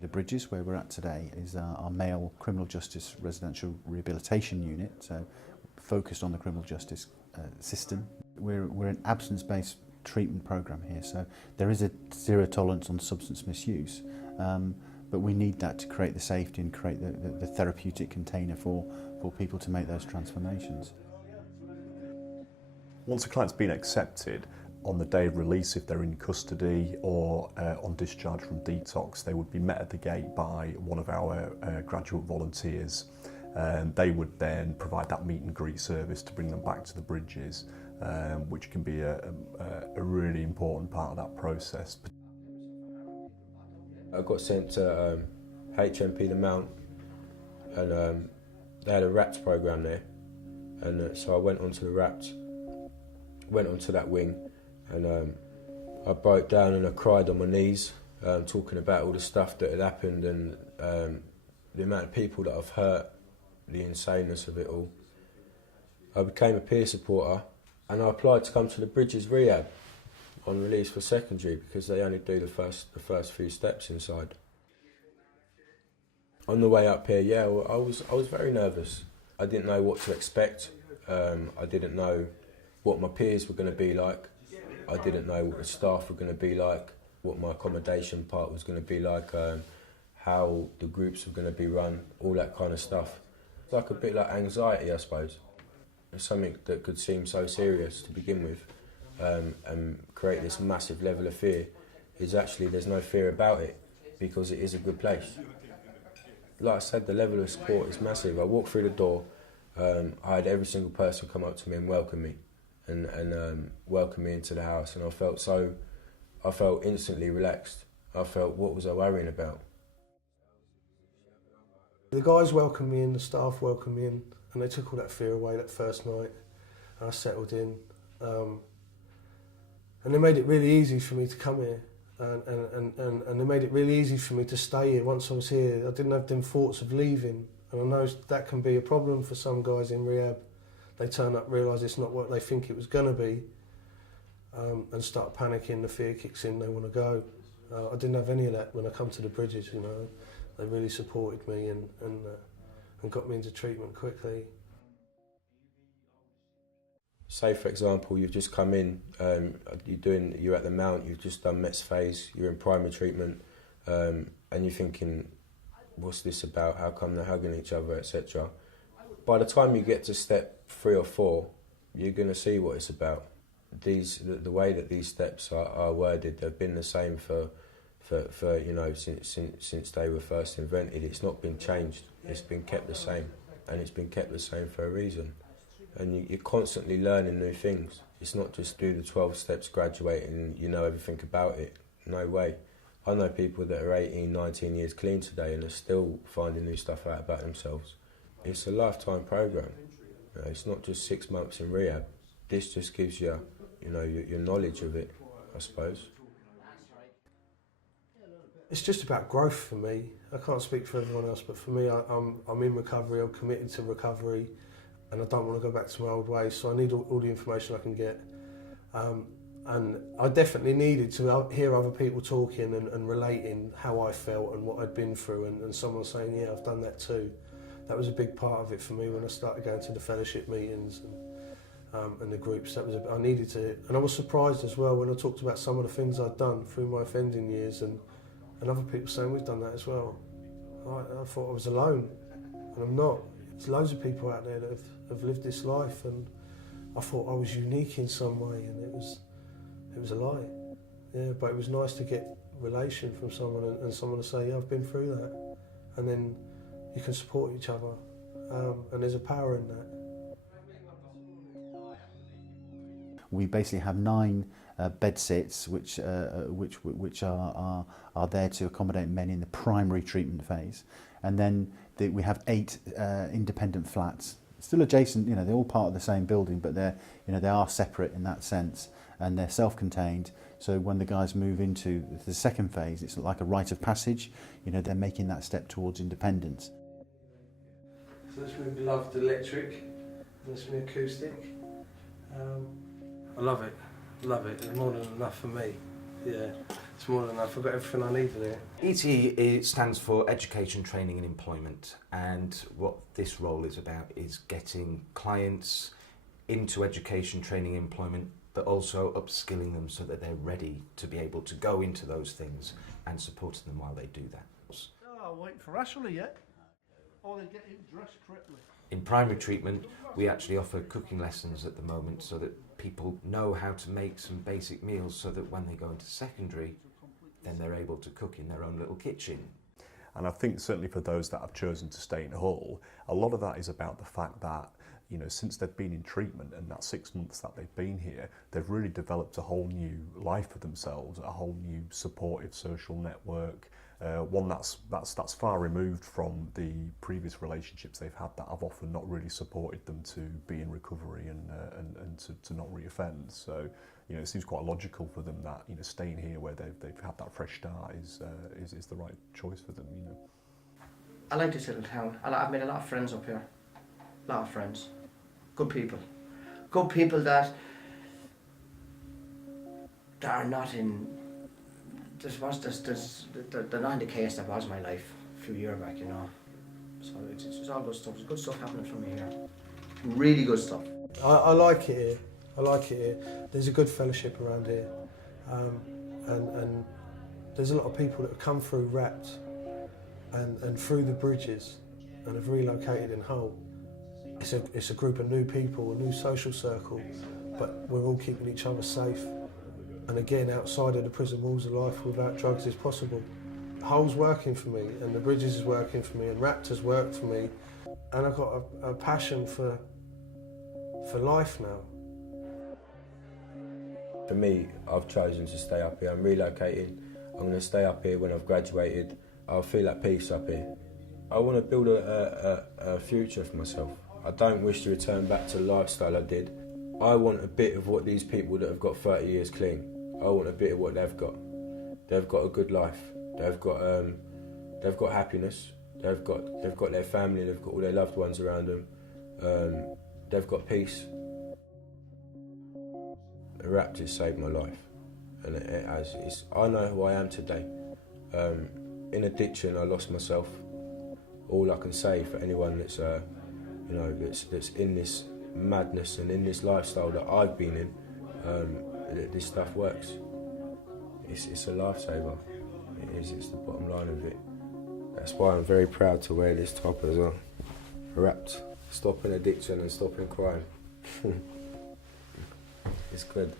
The Bridges, where we're at today, is our male criminal justice residential rehabilitation unit, so focused on the criminal justice system. We're an absence-based treatment program here, so there is a zero tolerance on substance misuse, but we need that to create the safety and create the therapeutic container for people to make those transformations. Once a client's been accepted, on the day of release, if they're in custody or on discharge from detox, they would be met at the gate by one of our graduate volunteers. They would then provide that meet and greet service to bring them back to the Bridges, which can be a really important part of that process. I got sent to HMP The Mount, and they had a RAPt program there, and so I went onto the RAPt, went onto that wing, and I broke down and I cried on my knees, talking about all the stuff that had happened and the amount of people that I've hurt, the insaneness of it all. I became a peer supporter and I applied to come to the Bridges Rehab on release for secondary because they only do the first few steps inside. On the way up here, yeah, I was very nervous. I didn't know what to expect. I didn't know what my peers were going to be like. I didn't know what the staff were going to be like, what my accommodation part was going to be like, how the groups were going to be run, all that kind of stuff. It's like a bit like anxiety, I suppose. It's something that could seem so serious to begin with, and create this massive level of fear, is actually there's no fear about it because it is a good place. Like I said, the level of support is massive. I walked through the door, I had every single person come up to me and welcome me. And welcome me into the house, and I felt instantly relaxed. I felt, what was I worrying about? The guys welcomed me in, the staff welcomed me in, and they took all that fear away that first night, and I settled in. And they made it really easy for me to come here, and they made it really easy for me to stay here. Once I was here, I didn't have them thoughts of leaving, and I know that can be a problem for some guys in rehab. They turn up, realise it's not what they think it was going to be, and start panicking, the fear kicks in, they want to go. I didn't have any of that when I come to the Bridges, you know. They really supported me and got me into treatment quickly. Say for example, you've just come in, you're at the Mount, you've just done Met's phase, you're in primary treatment, and you're thinking, what's this about, how come they're hugging each other, etc. By the time you get to step 3 or 4, you're going to see what it's about. The way that these steps are worded, they've been the same for you know, since they were first invented. It's not been changed. It's been kept the same, and it's been kept the same for a reason. And you're constantly learning new things. It's not just do the 12 steps, graduate, and you know everything about it. No way. I know people that are 18, 19 years clean today and are still finding new stuff out about themselves. It's a lifetime program. You know, it's not just 6 months in rehab. This just gives you, you know, your knowledge of it, I suppose. It's just about growth for me. I can't speak for everyone else, but for me, I'm in recovery, I'm committed to recovery, and I don't want to go back to my old ways, so I need all the information I can get. And I definitely needed to hear other people talking and relating how I felt and what I'd been through, and someone saying, yeah, I've done that too. That was a big part of it for me when I started going to the fellowship meetings and the groups. I needed to, and I was surprised as well when I talked about some of the things I'd done through my offending years, and other people saying we've done that as well. I thought I was alone, and I'm not. There's loads of people out there that have lived this life, and I thought I was unique in some way, and it was a lie. Yeah, but it was nice to get relation from someone and someone to say, yeah, I've been through that, and then you can support each other, and there's a power in that. We basically have 9 bed sits which are there to accommodate men in the primary treatment phase, and then we have 8 independent flats, still adjacent. You know, they're all part of the same building, but they're, you know, they are separate in that sense, and they're self-contained. So when the guys move into the second phase, it's like a rite of passage. You know, they're making that step towards independence. So that's my beloved electric, that's my acoustic. I love it, it's more than enough for me. Yeah, it's more than enough, I've got everything I need in there. ET stands for Education, Training and Employment, and what this role is about is getting clients into education, training and employment, but also upskilling them so that they're ready to be able to go into those things and supporting them while they do that. Oh, waiting for Ashley yet? Oh, they're getting dressed correctly. In primary treatment, we actually offer cooking lessons at the moment so that people know how to make some basic meals so that when they go into secondary, then they're able to cook in their own little kitchen. And I think certainly for those that have chosen to stay in Hull, a lot of that is about the fact that, you know, since they've been in treatment and that 6 months that they've been here, they've really developed a whole new life for themselves, a whole new supportive social network, one that's far removed from the previous relationships they've had that have often not really supported them to be in recovery and to not reoffend. So, you know, it seems quite logical for them that, you know, staying here where they've had that fresh start is the right choice for them, you know. I like this little town. I've made a lot of friends up here. A lot of friends. Good people. Good people that are not in... They're not in the chaos that was my life a few years back, you know. So it's all good stuff. There's good stuff happening from here. Really good stuff. I like it here. I like it here. There's a good fellowship around here. And there's a lot of people that have come through RAPt and through the bridges and have relocated in Hull. It's a group of new people, a new social circle, but we're all keeping each other safe. And again, outside of the prison walls of life without drugs is possible. Hull's working for me, and the bridges is working for me, and RAPt has worked for me. And I've got a passion for life now. For me, I've chosen to stay up here. I'm relocating. I'm going to stay up here when I've graduated. I'll feel at peace up here. I want to build a future for myself. I don't wish to return back to the lifestyle I did. I want a bit of what these people that have got 30 years clean, I want a bit of what they've got. They've got a good life. They've got happiness. They've got their family. They've got all their loved ones around them. They've got peace. RAPt has saved my life, and it has. I know who I am today. In addiction, I lost myself. All I can say for anyone that's that's in this madness and in this lifestyle that I've been in, this stuff works. It's a lifesaver. It is. It's the bottom line of it. That's why I'm very proud to wear this top as well. RAPt, stopping addiction and stopping crime. It's good.